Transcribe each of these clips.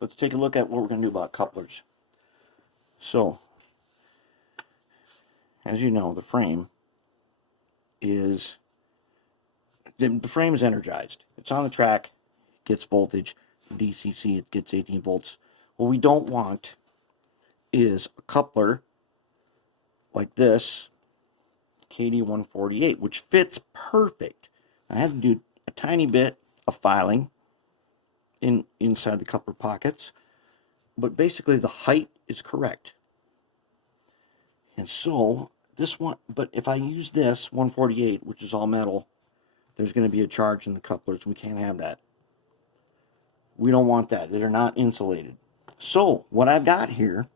let's take a look at what we're going to do about couplers. So, as you know, the frame is energized. It's on the track, gets voltage. DCC, it gets 18 volts. What we don't want is a coupler like this, KD148, which fits perfect. I had to do a tiny bit of filing inside the coupler pockets, but basically the height is correct. And so this one, but if I use this 148, which is all metal, there's going to be a charge in the couplers. We can't have that. We don't want that. They're not insulated. So what I've got here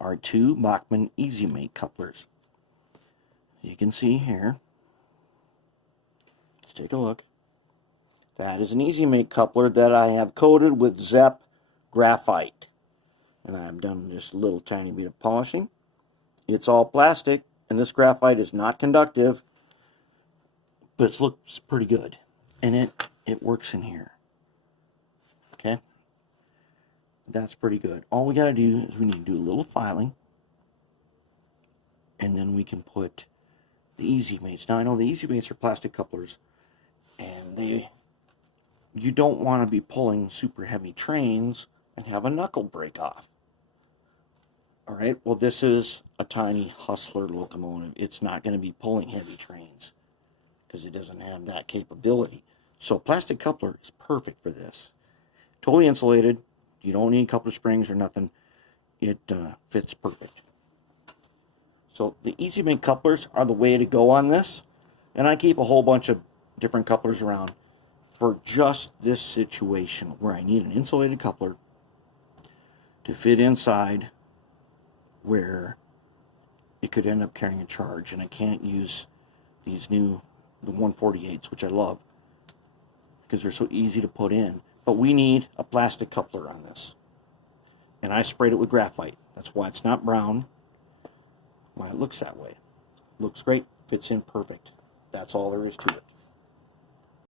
are two Bachmann Easy Mate couplers. You can see here. Let's take a look. That is an Easy Mate coupler that I have coated with ZEP Graphite. And I've done just a little tiny bit of polishing. It's all plastic, and this graphite is not conductive, but it looks pretty good. And it works in here. Okay, that's pretty good. All we got to do is we need to do a little filing, and then we can put the Easy Mates. Now I know the Easy Mates are plastic couplers, and you don't want to be pulling super heavy trains and have a knuckle break off. All right. Well, this is a tiny Hustler locomotive. It's not going to be pulling heavy trains because it doesn't have that capability. So plastic coupler is perfect for this. Totally insulated. You don't need coupler springs or nothing. It fits perfect. So the Easy Mate couplers are the way to go on this. And I keep a whole bunch of different couplers around for just this situation where I need an insulated coupler to fit inside where it could end up carrying a charge. And I can't use these the 148s, which I love, because they're so easy to put in. But we need a plastic coupler on this. And I sprayed it with graphite. That's why it's not brown. Why it looks that way. Looks great. Fits in perfect. That's all there is to it.